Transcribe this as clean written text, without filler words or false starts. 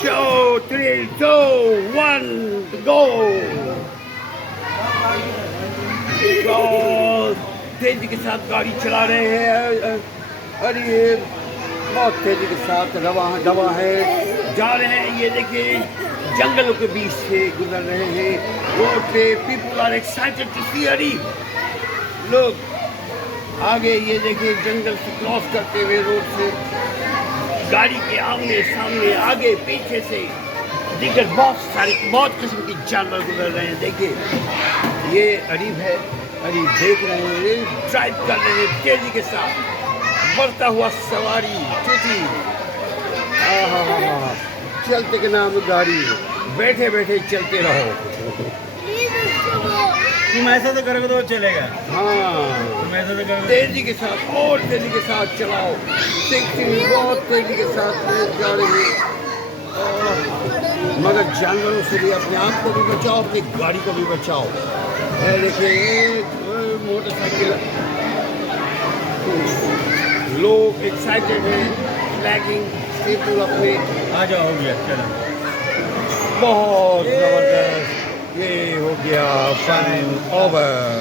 Two, 3, 2, 1, go! तो तेजी के साथ गाड़ी चला रहे हैं। अरे ये बहुत तेजी के साथ दवा है, जा रहे हैं। ये देखिए जंगलों के बीच से गुजर रहे हैं रोड पे। पीपल आर एक्साइटेड टू सी अरी। लोग आगे ये देखिए जंगल से क्रॉस करते हुए रोड से गाड़ी के आमने सामने आगे पीछे से दिखकर बहुत किस्म के जानवर गुजर रहे हैं। देखिए ये अरीब है, अरीब देख रहे हैं, ड्राइव कर रहे हैं तेजी के साथ, बढ़ता हुआ सवारी चिटी। चलते के नाम गाड़ी, बैठे बैठे चलते रहो। तुम ऐसा तो करोगे तो चलेगा। हाँ, तुम ऐसा तो करोगे। तेजी के साथ और तेजी के साथ चलाओ। बहुत तेजी के साथ जा रही है, मगर जानवरों से भी अपने आप को भी बचाओ, अपनी गाड़ी को भी बचाओ। देखिए मोटरसाइकिल, लोग एक्साइटेड हैं, फ्लैगिंग पीपल अपने। आ जाओ, हो गया, चलो। बहुत जबरदस्त, ये हो गया फन ओवर।